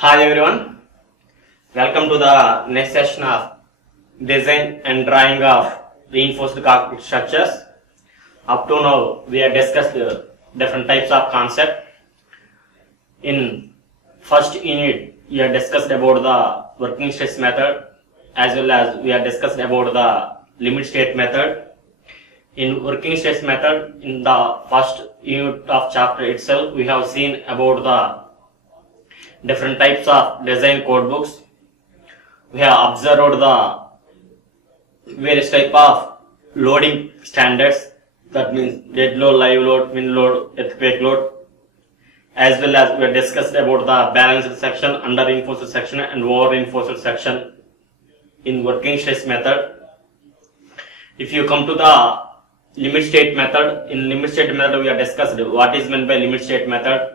Hi everyone, welcome to the next session of design and drawing of reinforced concrete structures. Up to now we have discussed different types of concept. In first unit we have discussed about the working stress method as well as we have discussed about the limit state method. In working stress method, in the first unit of chapter itself, we have seen about the different types of design code books. We have observed the various type of loading standards, that means dead load, live load, wind load, earthquake load, as well as we have discussed about the balanced section, under reinforced section and over reinforced section in working stress method. If you come to the limit state method, in limit state method we have discussed what is meant by limit state method,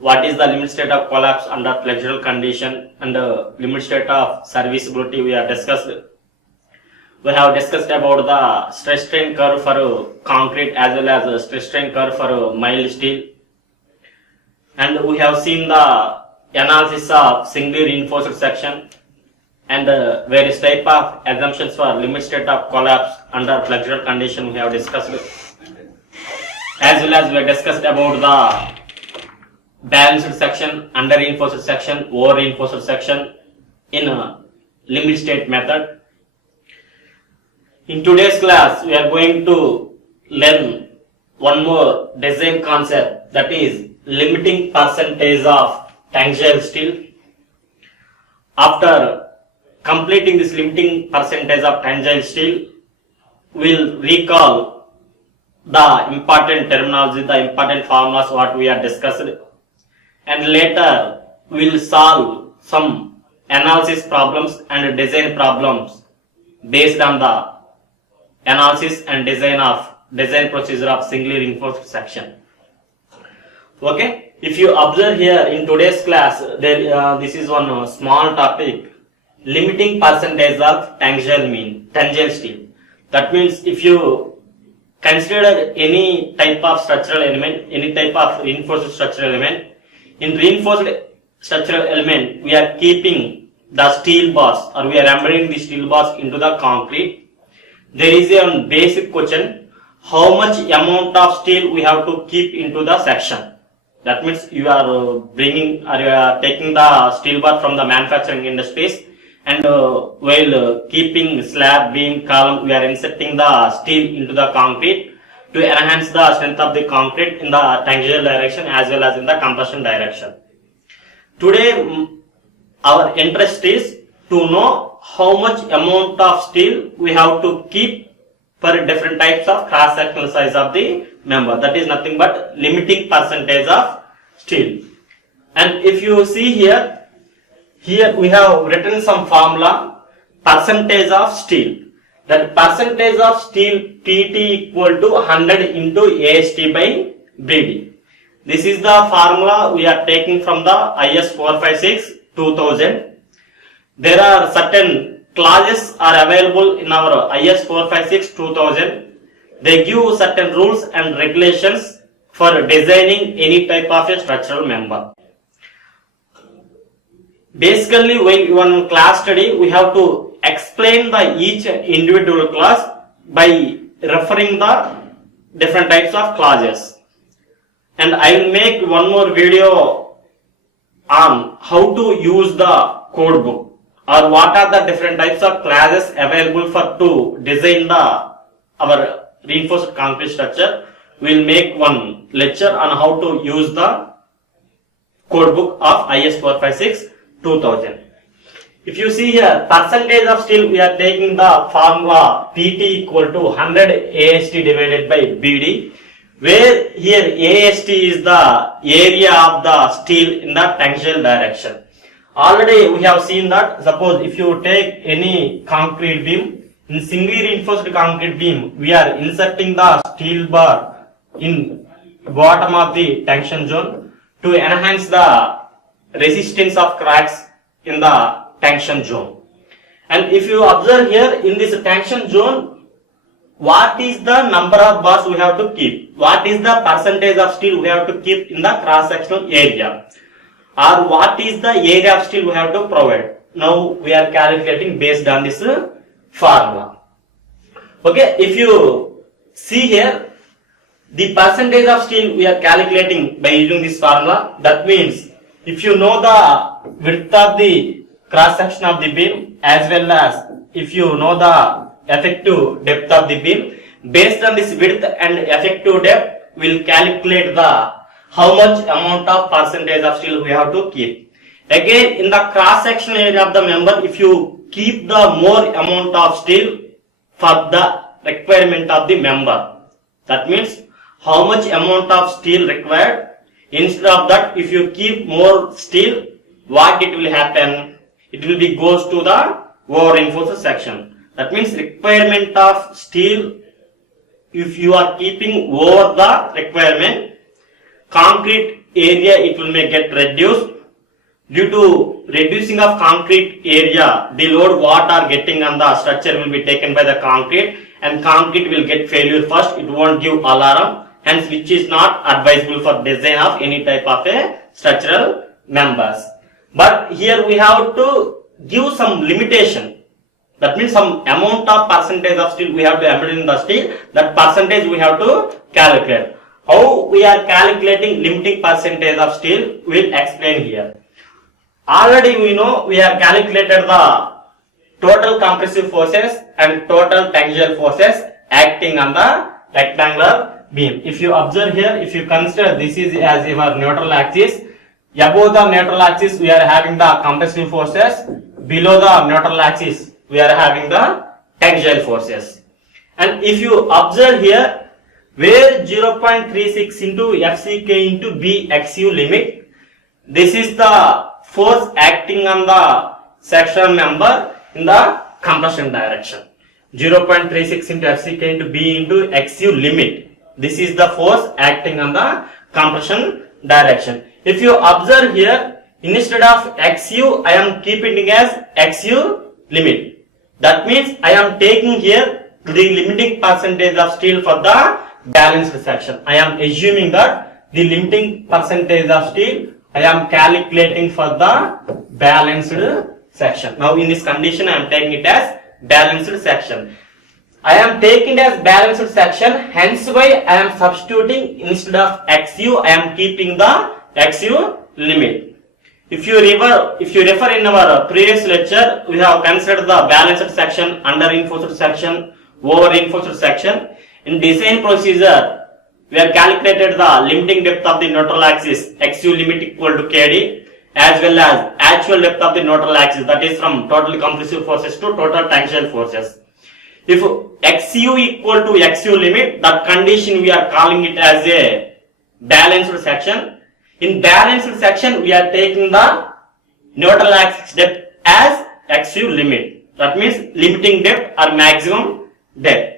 what is the limit state of collapse under flexural condition, and limit state of serviceability we have discussed. We have discussed about the stress strain curve for concrete as well as stress strain curve for mild steel, and we have seen the analysis of singly reinforced section and various type of assumptions for limit state of collapse under flexural condition we have discussed, as well as we have discussed about the balanced section, under reinforced section, over reinforced section in a limit state method. In today's class we are going to learn one more design concept, that is limiting percentage of tangential steel. After completing this limiting percentage of tangential steel, we'll recall the important terminology, the important formulas what we have discussed, and later we'll solve some analysis problems and design problems based on the analysis and design procedure of singly reinforced section. Okay, if you observe here in today's class, this is one small topic, limiting percentage of tangential steel. That means if you consider any type of structural element, any type of reinforced structural element, in reinforced structural element we are keeping the steel bars, or we are embedding the steel bars into the concrete. There is a basic question, how much amount of steel we have to keep into the section. That means you are bringing, or you are taking the steel bar from the manufacturing industries, and while keeping slab, beam, column, we are inserting the steel into the concrete to enhance the strength of the concrete in the tangential direction as well as in the compression direction. Today our interest is to know how much amount of steel we have to keep for different types of cross-sectional size of the member. That is nothing but limiting percentage of steel. And if you see here we have written some formula, percentage of steel. That percentage of steel PT equal to 100 into AST by BD. This is the formula we are taking from the IS 456 2000. There are certain clauses are available in our IS 456 2000. They give certain rules and regulations for designing any type of a structural member. Basically, when in class study, we have to explain the each individual clause by referring the different types of clauses. And I will make one more video on how to use the code book, or what are the different types of clauses available for to design our reinforced concrete structure. We will make one lecture on how to use the code book of IS 456 2000. If you see here, percentage of steel, we are taking the formula PT equal to 100 AST divided by BD, where here AST is the area of the steel in the tangential direction. Already we have seen that, suppose if you take any concrete beam, in singly reinforced concrete beam, we are inserting the steel bar in bottom of the tension zone to enhance the resistance of cracks in the tension zone. And if you observe here in this tension zone, what is the number of bars we have to keep? What is the percentage of steel we have to keep in the cross sectional area? or what is the area of steel we have to provide. Now we are calculating based on this formula. Okay, if you see here, the percentage of steel we are calculating by using this formula. That means if you know the width of the cross section of the beam as well as if you know the effective depth of the beam, based on this width and effective depth, we will calculate the how much amount of percentage of steel we have to keep. Again, in the cross section area of the member, if you keep the more amount of steel for the requirement of the member, that means how much amount of steel required. Instead of that, if you keep more steel, what it will happen? It will be goes to the over reinforced section. That means requirement of steel, if you are keeping over the requirement, concrete area it will may get reduced. Due to reducing of concrete area, the load what are getting on the structure will be taken by the concrete, and concrete will get failure first. It won't give alarm, hence which is not advisable for design of any type of a structural members. But here we have to give some limitation. That means some amount of percentage of steel we have to embed in the steel. That percentage we have to calculate. How we are calculating limiting percentage of steel, we will explain here. Already we know we have calculated the total compressive forces and total tensile forces acting on the rectangular beam. If you observe here, if you consider this is as your neutral axis, above the neutral axis we are having the compressive forces, below the neutral axis we are having the tensile forces. And if you observe here, where 0.36 into FCK into BXU limit, this is the force acting on the sectional member in the compression direction. 0.36 into FCK into B into XU limit. This is the force acting on the compression direction. If you observe here, instead of XU, I am keeping it as XU limit. That means I am taking here the limiting percentage of steel for the balanced section. I am assuming that the limiting percentage of steel I am calculating for the balanced section. Now in this condition I am taking it as balanced section. I am taking it as balanced section, hence why I am substituting instead of XU, I am keeping the XU limit. If you refer in our previous lecture, we have considered the balanced section, under reinforced section, over reinforced section. In design procedure, we have calculated the limiting depth of the neutral axis, XU limit equal to KD, as well as actual depth of the neutral axis, that is from total compressive forces to total tensile forces. If XU equal to XU limit, that condition we are calling it as a balanced section. In balanced section, we are taking the neutral axis depth as XU limit. That means limiting depth or maximum depth.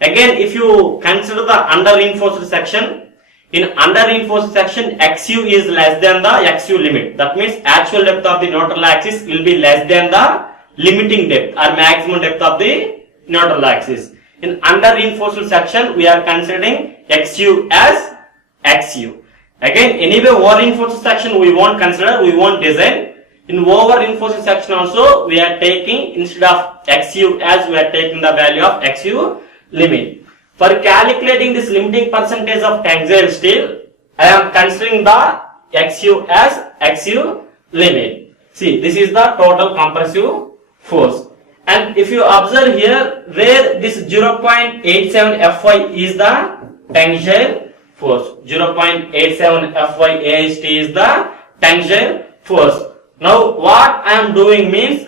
Again, if you consider the under reinforced section, in under reinforced section, XU is less than the XU limit. That means actual depth of the neutral axis will be less than the limiting depth or maximum depth of the neutral axis. In under reinforced section, we are considering XU as XU. Again, anyway, over reinforced section we won't consider, we won't design. In over reinforced section also, we are taking instead of XU as we are taking the value of XU limit. For calculating this limiting percentage of tensile steel, I am considering the XU as XU limit. See, this is the total compressive force. And if you observe here, where this 0.87 Fy is the tensile force, 0.87 Fy AST is the tensile force. Now what I am doing means,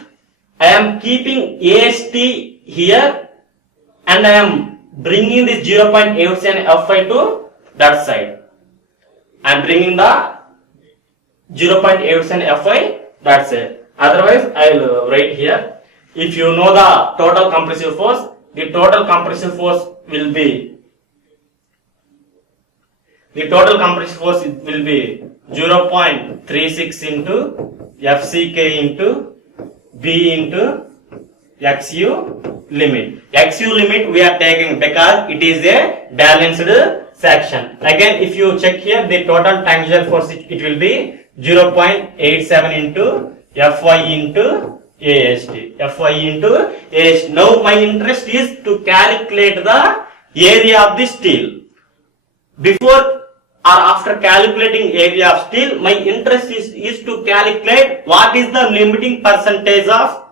I am keeping AST here and I am bringing this 0.87 Fy to that side. I am bringing the 0.87 Fy that side. Otherwise, I will write here. If you know the total compressive force, the total compressive force will be 0.36 into FCK into B into XU limit. XU limit we are taking because it is a balanced section. Again, if you check here, the total tensile force it will be 0.87 into Fy into AST. Fy into AST. Now my interest is to calculate the area of the steel. Before or after calculating area of steel, my interest is to calculate what is the limiting percentage of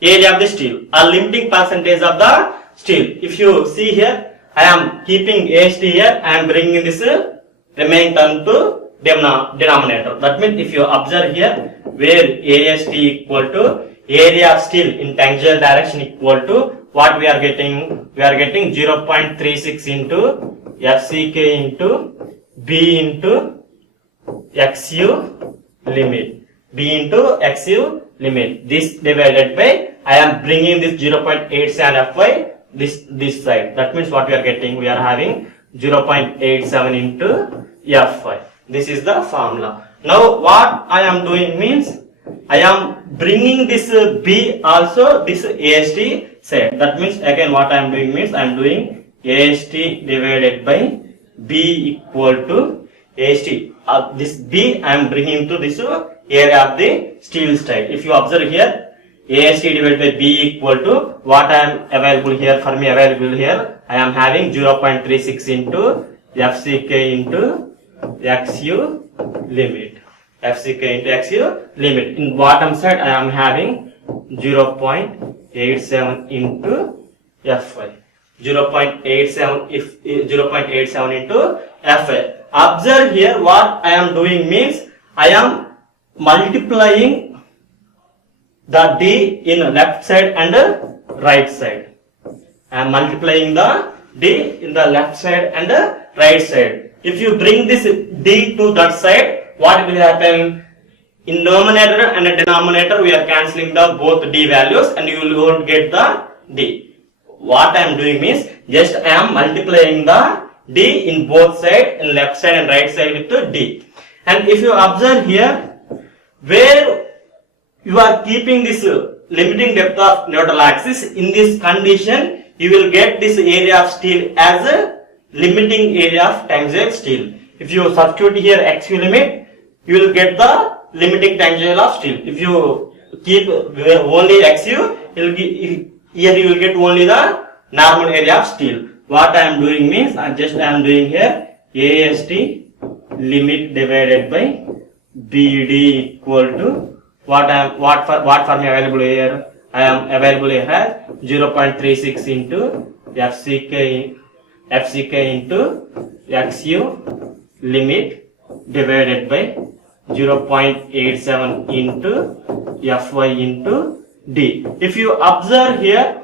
area of the steel or limiting percentage of the steel. If you see here, I am keeping AST here, I am bringing this remaining term to denominator. That means if you observe here, where AST equal to area of steel in tangential direction equal to what we are getting? We are getting 0.36 into FCK into B into XU limit. B into XU limit. This divided by, I am bringing this 0.87 Fy this side. That means what we are getting? We are having 0.87 into Fy. This is the formula. Now what I am doing means, I am bringing this B also this AST side. That means again what I am doing means, I am doing AST divided by B equal to AST. This B I am bringing to this area of the steel side. If you observe here, AST divided by B equal to what I am available here, for me available here, I am having 0.36 into FCK into XU limit. FCK into XU limit. In bottom side I am having 0.87 into Fy. 0.87 if 0.87 into Fy. Observe here what I am doing means, I am multiplying the D in left side and right side. I am multiplying the D in the left side and right side. If you bring this D to that side, what will happen? In numerator and denominator we are cancelling the both D values and you will get the D. What I am doing means, just I am multiplying the D in both sides, in left side and right side with the D. And if you observe here, where you are keeping this limiting depth of neutral axis, in this condition you will get this area of steel as a limiting area of tangential steel. If you substitute here XU limit, you will get the limiting tangential of steel. If you keep only XU, here you will get only the normal area of steel. What I am doing means, I am doing here AST limit divided by BD equal to what for me available here? I am available here as 0.36 into FCK into XU limit divided by 0.87 into Fy into D. If you observe here,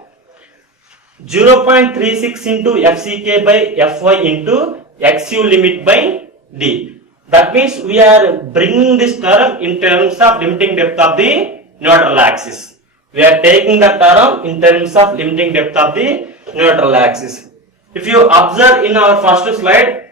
0.36 into FCK by Fy into XU limit by D. That means we are bringing this term in terms of limiting depth of the neutral axis. We are taking the term in terms of limiting depth of the neutral axis. If you observe in our first slide,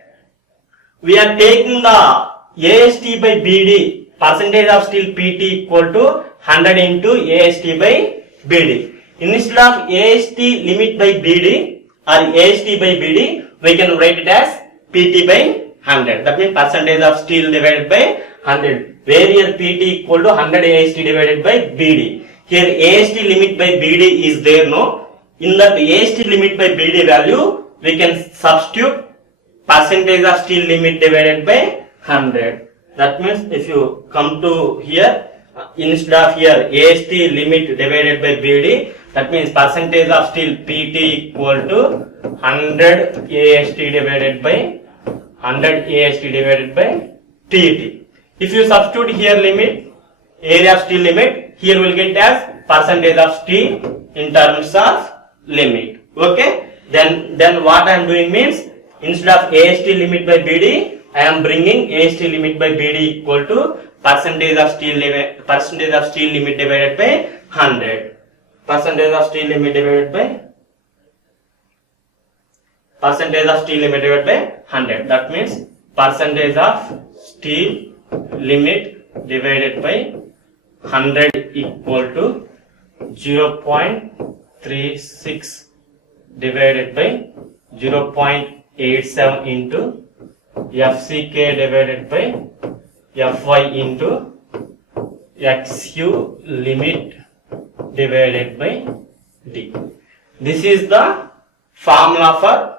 we are taking the AST by BD, percentage of steel PT equal to 100 into AST by BD. Instead of AST limit by BD or AST by BD, we can write it as PT by 100. That means percentage of steel divided by 100. Where here PT equal to 100 AST divided by BD. Here AST limit by BD is there, no? In that AST limit by BD value, we can substitute percentage of steel limit divided by 100. That means if you come to here, instead of here AST limit divided by BD, that means percentage of steel PT equal to 100 AST divided by 100 AST divided by PT. If you substitute here limit, area of steel limit, here we will get as percentage of steel in terms of limit. Okay? Then what I am doing means, instead of AST limit by BD, I am bringing AST limit by BD equal to percentage of steel limit divided by 100. Percentage of steel limit divided by 100. That means percentage of steel limit divided by 100 equal to 0.36 divided by 0.87 into FCK divided by Fy into Xu limit divided by D. This is the formula for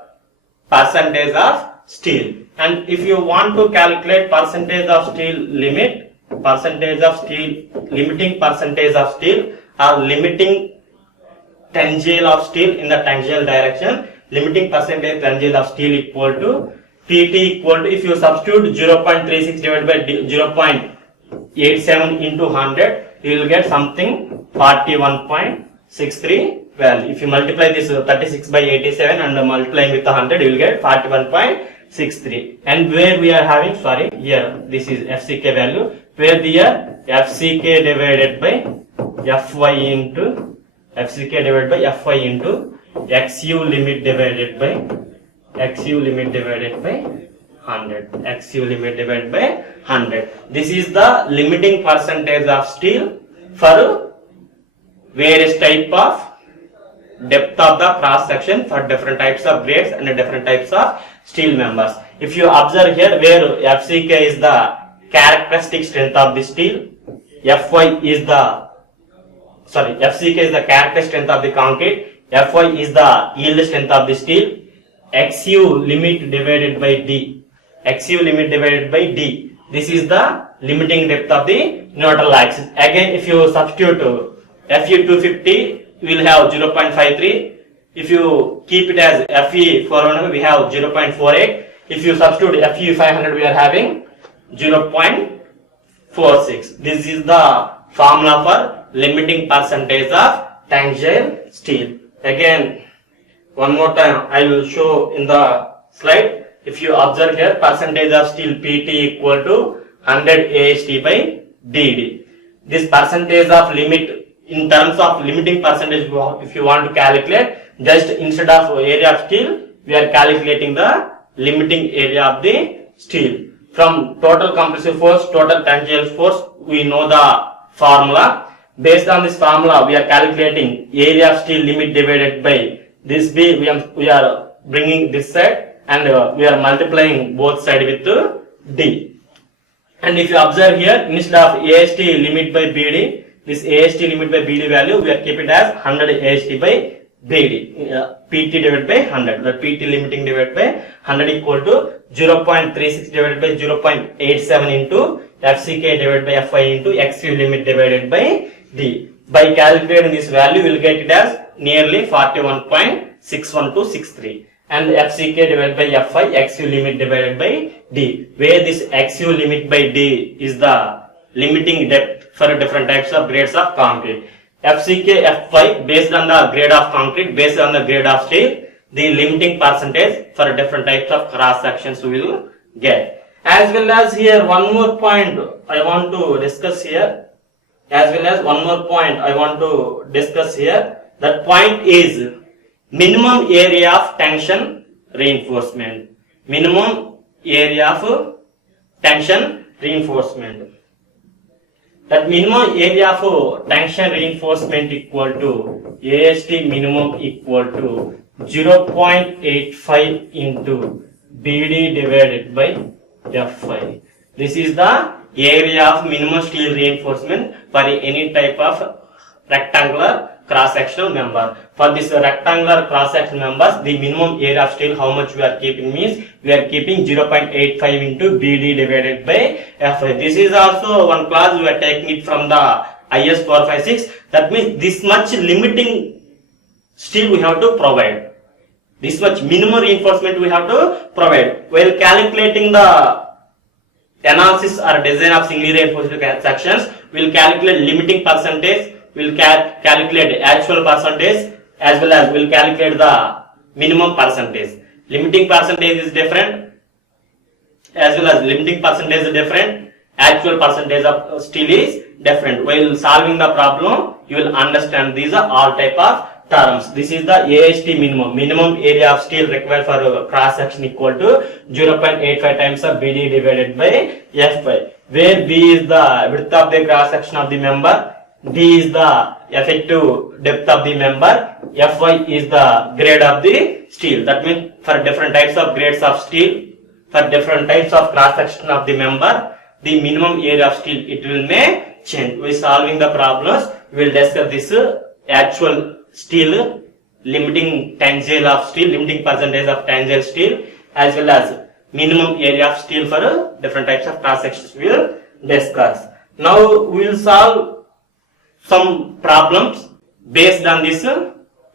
percentage of steel. And if you want to calculate percentage of steel limit, limiting percentage of steel or limiting tangential of steel in the tangential direction, limiting percentage tangential of steel equal to PT equal to, if you substitute 0.36 divided by 0.87 into 100, you will get something 41.63 value. If you multiply this 36 by 87 and multiplying with 100, you will get 41.63. And where we are having, here this is FCK value, where the FCK divided by Fy into XU limit divided by 100. This is the limiting percentage of steel for various type of depth of the cross section for different types of grades and different types of steel members. If you observe here, where FCK is the characteristic strength of the steel, FCK is the characteristic strength of the concrete, Fy is the yield strength of the steel, XU limit divided by D. This is the limiting depth of the neutral axis. Again, if you substitute Fe250, we will have 0.53. If you keep it as Fe400, we have 0.48. If you substitute Fe500, we are having 0.46. This is the formula for limiting percentage of tangential steel. Again, one more time I will show in the slide. If you observe here, percentage of steel PT equal to 100 AST by DD. This percentage of limit, in terms of limiting percentage, if you want to calculate, just instead of area of steel, we are calculating the limiting area of the steel. From total compressive force, total tangential force, we know the formula. Based on this formula, we are calculating area of steel limit divided by this B. We are bringing this side and we are multiplying both sides with D. And if you observe here, instead of AST limit by BD, this AST limit by BD value, we are keep it as 100 AST by BD. PT divided by 100. The PT limiting divided by 100 equal to 0.36 divided by 0.87 into FCK divided by Fy into XU limit divided by D. By calculating this value, we will get it as nearly 41.6163. And FCK divided by Fy, XU limit divided by D, where this XU limit by D is the limiting depth for different types of grades of concrete. FCK, Fy based on the grade of concrete, based on the grade of steel, the limiting percentage for different types of cross sections we will get. As well as here, one more point I want to discuss here. That point is minimum area of tension reinforcement. That minimum area of tension reinforcement equal to AST minimum equal to 0.85 into BD divided by Fy. This is the area of minimum steel reinforcement for any type of rectangular cross-sectional member. For this rectangular cross-sectional members, the minimum area of steel, how much we are keeping means, we are keeping 0.85 into BD divided by Fy. This is also one clause we are taking it from the IS 456. That means this much limiting steel we have to provide. This much minimum reinforcement we have to provide. While calculating the analysis or design of singly reinforced sections, we will calculate limiting percentage, we will calculate actual percentage, as well as we will calculate the minimum percentage. Limiting percentage is different, as well as limiting percentage is different, actual percentage of steel is different. While solving the problem, you will understand these are all type of terms. This is the AST minimum area of steel required for cross section equal to 0.85 times of BD divided by Fy, where B is the width of the cross section of the member, D is the effective depth of the member, Fy is the grade of the steel. That means for different types of grades of steel, for different types of cross section of the member, the minimum area of steel, it will may change. We solving the problems, we will discuss this actual steel, limiting tensile of steel, limiting percentage of tensile steel, as well as minimum area of steel for different types of cross sections we will discuss. Now we will solve some problems based on this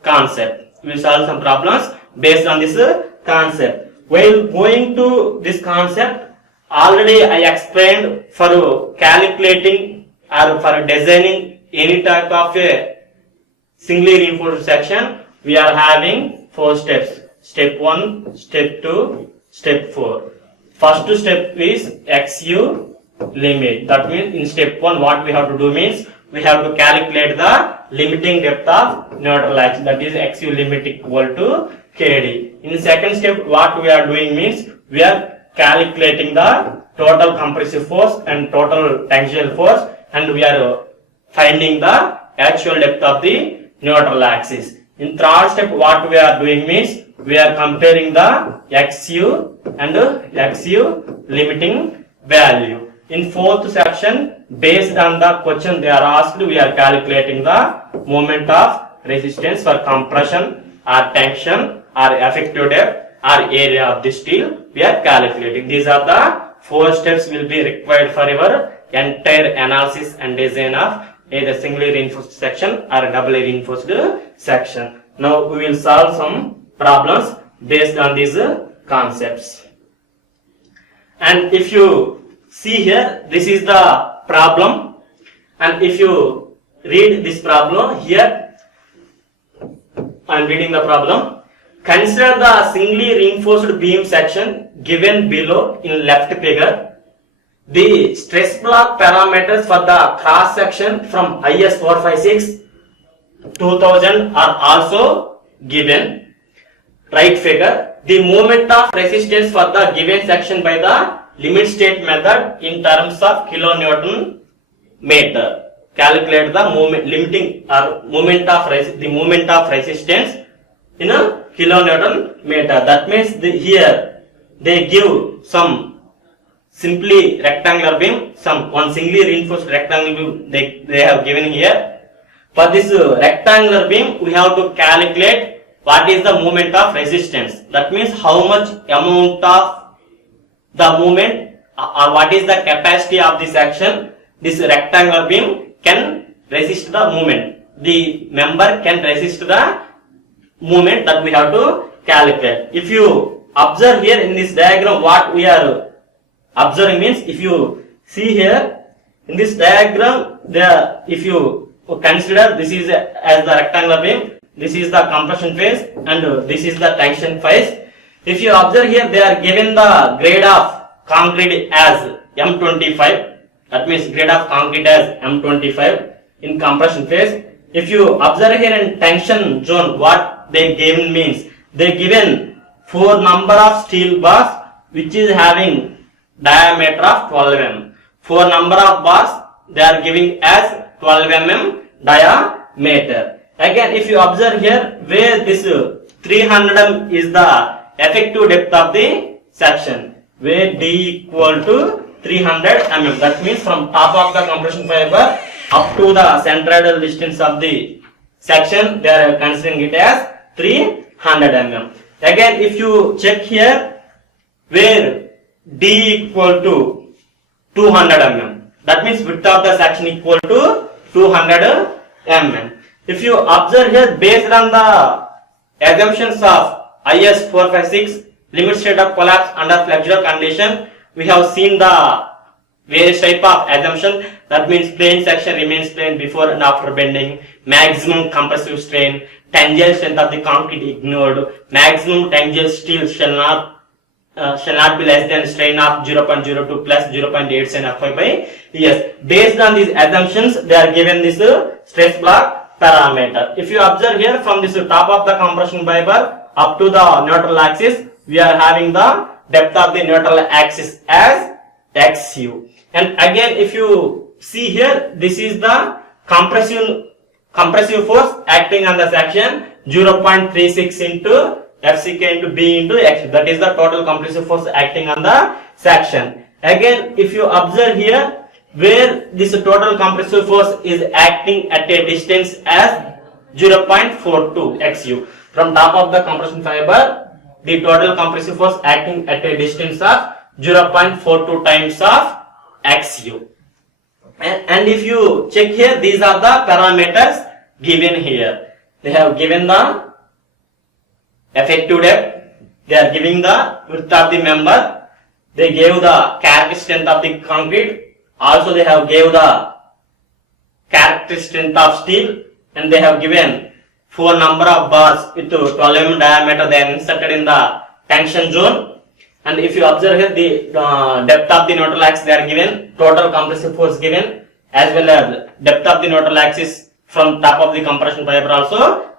concept. We will solve some problems based on this concept. While going to this concept, already I explained for calculating or for designing any type of a singly reinforced section, we are having 4 steps. Step 1, step 2, step 4. First step is XU limit. That means in step 1 what we have to do means we have to calculate the limiting depth of neutral axis, that is XU limit equal to KD. In second step what we are doing means we are calculating the total compressive force and total tensile force, and we are finding the actual depth of the neutral axis. In third step what we are doing means we are comparing the XU and XU limiting value. In fourth section, based on the question they are asked, we are calculating the moment of resistance for compression or tension or effective depth or area of the steel. We are calculating. These are the 4 steps will be required for your entire analysis and design of either singly reinforced section or doubly reinforced section. Now we will solve some problems based on these concepts. And if you see here, this is the problem, and if you read this problem here, I am reading the problem. Consider the singly reinforced beam section given below in left figure. The stress block parameters for the cross section from IS 456 2000 are also given. Right figure. The moment of resistance for the given section by the limit state method in terms of kilonewton meter. Calculate the moment limiting or moment of resistance in a kilonewton meter. That means here they give some simply rectangular beam, one singly reinforced rectangular beam they have given here. For this rectangular beam we have to calculate what is the moment of resistance. That means how much amount of the moment or what is the capacity of this section this rectangular beam can resist the moment. The member can resist the moment that we have to calculate. If you observe here in this diagram what we are observing means, if you see here in this diagram if you consider this is as the rectangular beam, this is the compression phase and this is the tension phase. If you observe here they are given the grade of concrete as M25, that means grade of concrete as M25 in compression phase. If you observe here in tension zone what they given means they given 4 number of steel bars which is having diameter of 12 mm. 4 number of bars they are giving as 12 mm diameter. Again if you observe here where this 300 mm is the effective depth of the section, where D equal to 300 mm. That means from top of the compression fiber up to the centroidal distance of the section they are considering it as 300 mm. Again if you check here where D equal to 200 mm. That means width of the section equal to 200 mm. If you observe here based on the assumptions of IS 456 limit state of collapse under flexural condition, we have seen the various type of assumption. That means plane section remains plane before and after bending, maximum compressive strain, tensile strength of the concrete ignored, maximum tensile steel shall not be less than strain of 0.02 plus 0.87 Fy by ES. Based on these assumptions they are given this stress block parameter. If you observe here from this top of the compression fiber up to the neutral axis, we are having the depth of the neutral axis as XU. And again if you see here, this is the compressive force acting on the section 0.36 into FCK into B into X. That is the total compressive force acting on the section. Again, if you observe here, where this total compressive force is acting at a distance as 0.42 XU. From top of the compression fiber, the total compressive force acting at a distance of 0.42 times of XU. And if you check here, these are the parameters given here. They have given the effective depth, they are giving the width of the member, they gave the characteristic strength of the concrete, also they have gave the characteristic strength of steel, and they have given 4 number of bars with 12 mm diameter. They are inserted in the tension zone. And if you observe here, the depth of the neutral axis they are given, total compressive force given, as well as depth of the neutral axis from top of the compression fiber also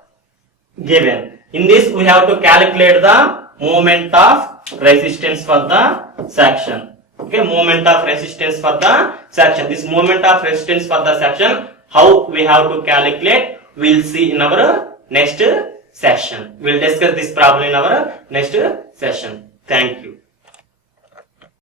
given. In this, we have to calculate the moment of resistance for the section. Okay, moment of resistance for the section. This moment of resistance for the section, how we have to calculate, we will see in our next session. We will discuss this problem in our next session. Thank you.